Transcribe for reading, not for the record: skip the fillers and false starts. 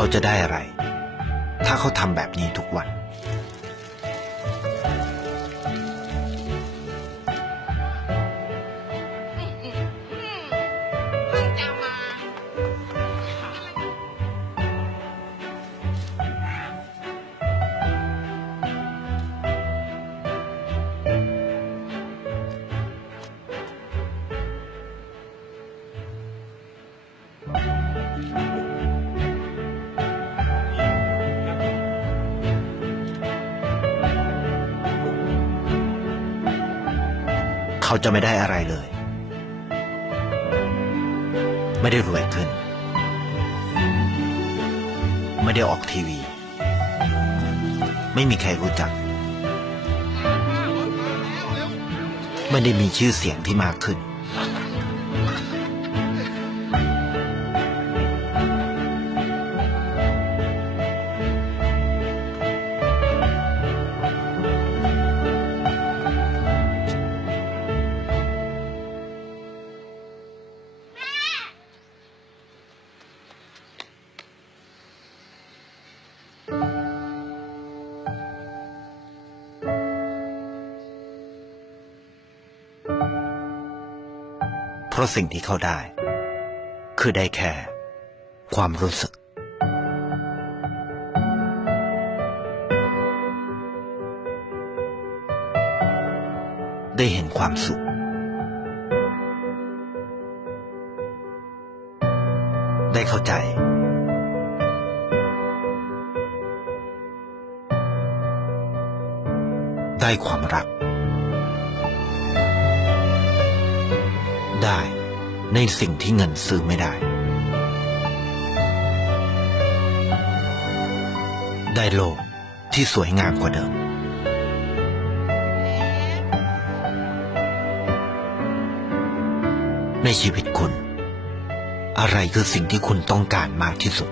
เขาจะได้อะไรถ้าเขาทำแบบนี้ทุกวันเขาจะไม่ได้อะไรเลยไม่ได้รวยขึ้นไม่ได้ออกทีวีไม่มีใครรู้จักไม่ได้มีชื่อเสียงที่มากขึ้นเพราะสิ่งที่เขาได้คือได้แค่ความรู้สึกได้เห็นความสุขได้เข้าใจได้ความรักได้ในสิ่งที่เงินซื้อไม่ได้ได้โลกที่สวยงามกว่าเดิมในชีวิตคุณอะไรคือสิ่งที่คุณต้องการมากที่สุด